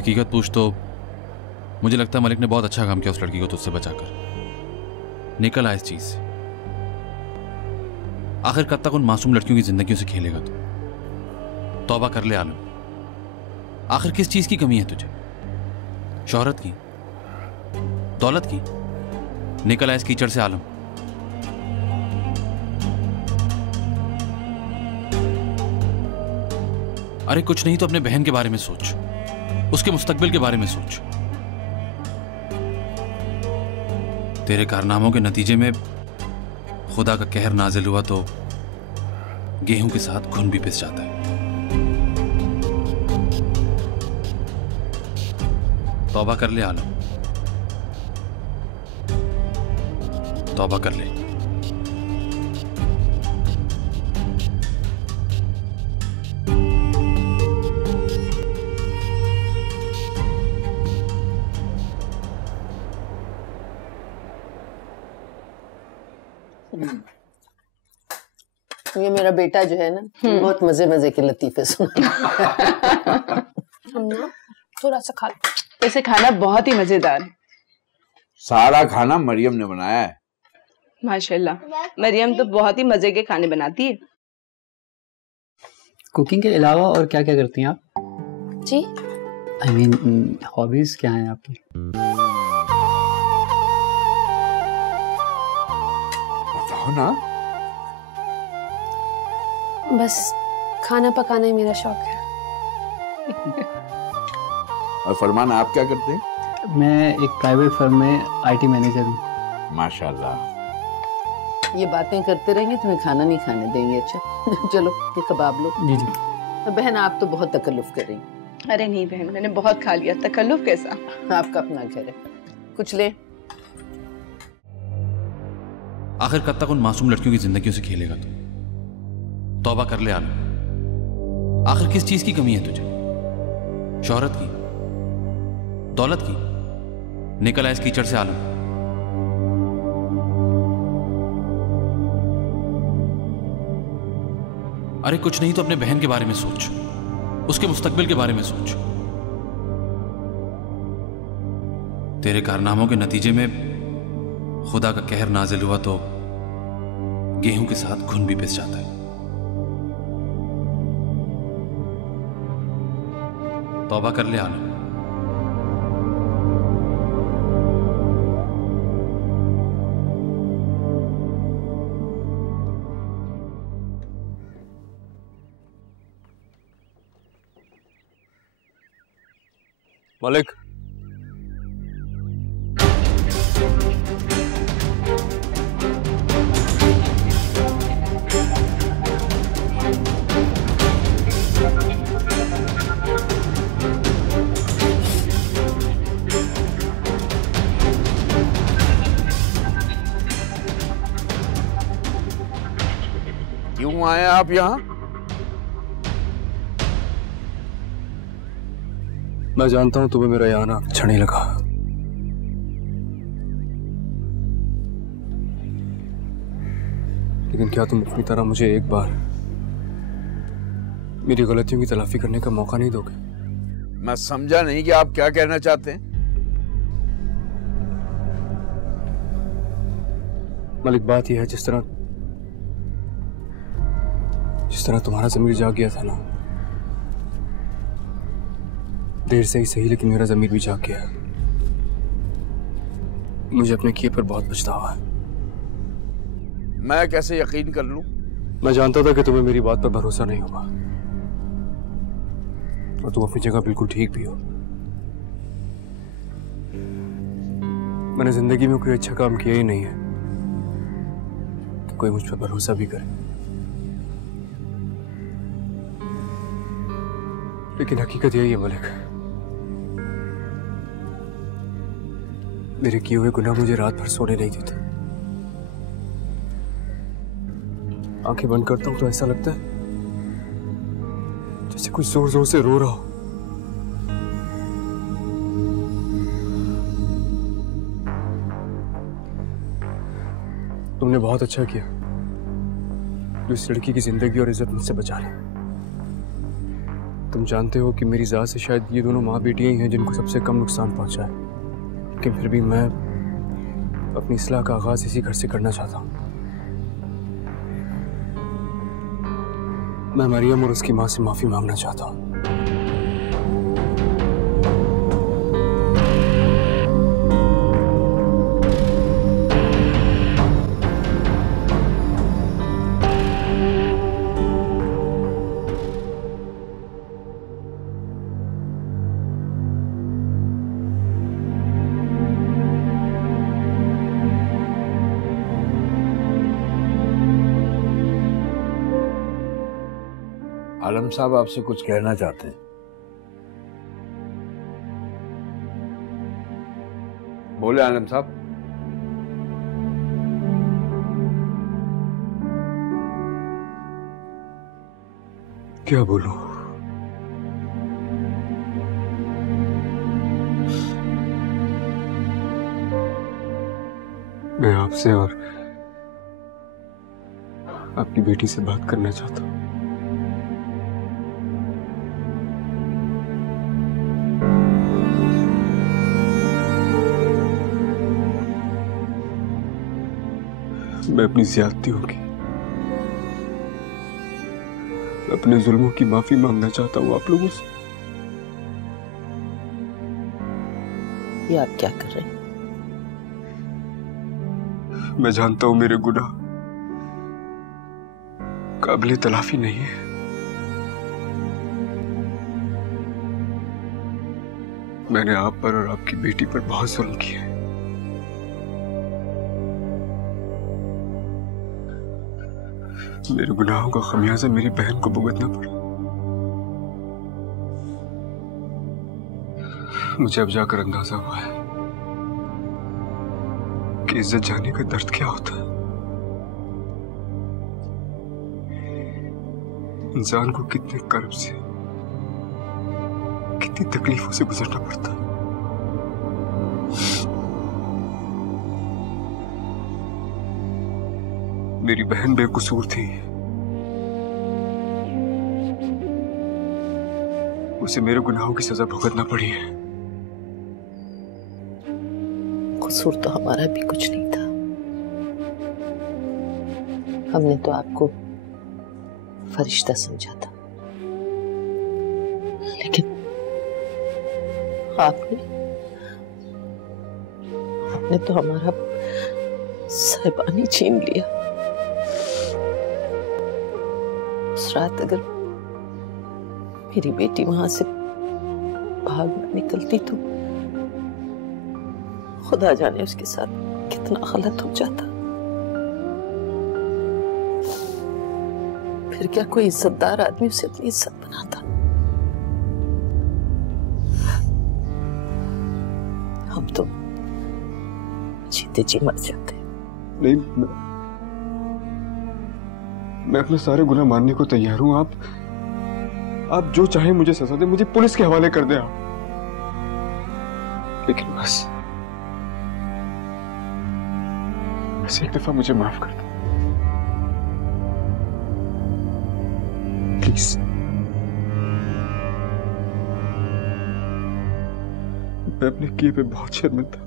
हकीकत पूछ तो मुझे लगता है मलिक ने बहुत अच्छा काम किया उस लड़की को तुझसे बचाकर। निकल आया इस चीज से। आखिर कब तक उन मासूम लड़कियों की जिंदगियों से खेलेगा तू? तौबा कर ले आलम। आखिर किस चीज की कमी है तुझे? शोहरत की? दौलत की? निकल आया इस कीचड़ से आलम। अरे कुछ नहीं तो अपने बहन के बारे में सोच, उसके मुस्तकबिल के बारे में सोच। तेरे कारनामों के नतीजे में खुदा का कहर नाजिल हुआ तो गेहूं के साथ घुन भी पिस जाता है। तौबा कर ले आलम, तौबा कर ले। ये मेरा बेटा जो है ना बहुत मजे मजे के लतीफे सुना। हम ना थोड़ा सा खा लो। वैसे खाना बहुत ही मजेदार है। सारा खाना मरियम ने बनाया है। माशाल्लाह, मरियम तो बहुत ही मजे के खाने बनाती है। कुकिंग के अलावा और क्या क्या करती हैं आप? जी आई मीन हॉबीज क्या हैं आपकी? बताओ ना। बस खाना पकाना ही मेरा शौक है। और फरमान, आप क्या करते हैं? मैं एक प्राइवेट फर्म में आईटी मैनेजर हूँ। माशाल्लाह। ये बातें करते रहेंगे तुम्हें खाना नहीं खाने देंगे। अच्छा चलो ये कबाब लो। जी जी। तो बहन आप तो बहुत तकल्लुफ कर रही। अरे नहीं बहन, मैंने बहुत खा लिया। तकल्लुफ कैसा? आपका अपना घर है, कुछ ले। आखिर कब तक उन मासूम लड़कियों की जिंदगियों से खेलेगा तू? तौबा कर ले आलम। आखिर किस चीज की कमी है तुझे? शोहरत की? दौलत की? निकल आया इस कीचड़ से आलम। अरे कुछ नहीं तो अपने बहन के बारे में सोच, उसके मुस्तकबिल के बारे में सोच। तेरे कारनामों के नतीजे में खुदा का कहर नाजिल हुआ तो गेहूं के साथ घुन भी पिस जाता है। तौबा कर ले आलम। मलिक, क्यों आए आप यहाँ? मैं जानता हूं तुम्हें मेरा यहाँ आना अच्छा नहीं लगा, लेकिन क्या तुम अपनी तरह मुझे एक बार मेरी गलतियों की तलाफी करने का मौका नहीं दोगे? मैं समझा नहीं कि आप क्या कहना चाहते हैं। मलिक, बात यह है जिस तरह तुम्हारा ज़मीर जाग गया था ना, देर से ही सही लेकिन मेरा ज़मीर भी जाग गया। मुझे अपने किए पर बहुत पछतावा है। मैं कैसे यकीन कर लूं? मैं जानता था कि तुम्हें मेरी बात पर भरोसा नहीं होगा, और तुम अपनी जगह बिल्कुल ठीक भी हो। मैंने जिंदगी में कोई अच्छा काम किया ही नहीं है कि कोई मुझ पर भरोसा भी करे, लेकिन हकीकत यही है मलिक, मेरे किए हुए गुनाह मुझे रात भर सोने नहीं देते। आंखें बंद करता हूं तो ऐसा लगता है जैसे कोई जोर जोर से रो रहा हो। तुमने बहुत अच्छा किया जो इस लड़की की जिंदगी और इज्जत मुझसे बचा ली। तुम जानते हो कि मेरी ज़ात से शायद ये दोनों माँ बेटियां ही हैं जिनको सबसे कम नुकसान पहुंचा है, लेकिन फिर भी मैं अपनी इस्लाह का आगाज इसी घर से करना चाहता हूँ। मैं मरियम और उसकी माँ से माफी मांगना चाहता हूँ। आलम साहब आपसे कुछ कहना चाहते हैं। बोले आलम साहब। क्या बोलूं? मैं आपसे और आपकी बेटी से बात करना चाहता हूं। मैं अपनी ज्यादतियों की, अपने जुल्मों की माफी मांगना चाहता हूं आप लोगों से। ये आप क्या कर रहे हैं? मैं जानता हूं मेरे गुनाह काबिले तलाफी नहीं है। मैंने आप पर और आपकी बेटी पर बहुत जुल्म किया है। मेरे गुनाहों का खमियाजा मेरी बहन को भुगतना पड़ा। मुझे अब जाकर अंदाजा हुआ है कि इज्जत जाने का दर्द क्या होता है। इंसान को कितने कर्ब से, कितनी तकलीफों से गुजरना पड़ता है। मेरी बहन बेकसूर थी, उसे मेरे गुनाहों की सजा भुगतना पड़ी है। कसूर तो हमारा भी कुछ नहीं था। हमने तो आपको फरिश्ता समझा था, लेकिन आपने तो हमारा साहिबानी छीन लिया। उस रात अगर मेरी बेटी वहां से भाग निकलती तो खुदा जाने उसके साथ कितना गलत हो जाता। फिर क्या कोई इज्जतदार आदमी उसे अपनी इज्जत बनाता? हम तो जीते जी मर जाते। नहीं, मैं अपने सारे गुनाह मानने को तैयार हूं। आप जो चाहे मुझे सजा दे, मुझे पुलिस के हवाले कर दे आप, लेकिन बस एक दफा मुझे माफ कर दो प्लीज। मैं अपने किए पे बहुत शर्मिंदा।